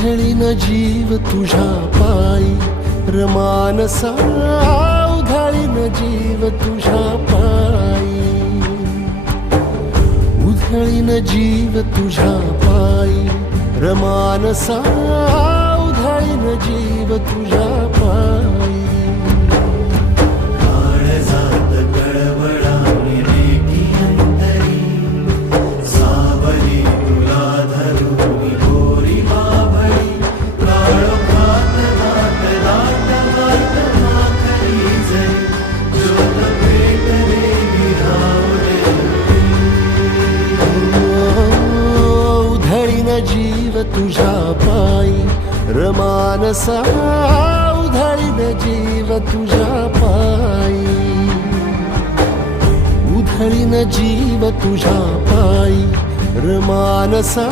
उधळीन जीव तुझ्या पायी रमानसा, उधळीन जीव तुझ्या पायी, उधळीन जीव तुझ्या पायी रमानसा, उधळीन जीव तुझ्या पायी. काळजात कळवळाने रेगी अंतरी, सावली तुला धरून गोरी बाभळी, काळोखात दाट दाट दाट माखली जरी, ज्योत पेटले विरावले. उधळीन जीव तुझ्या पायी रमानसा, उधळीन जीव तुझ्या पायी, उधळीन जीव तुझ्या पायी रमानसा.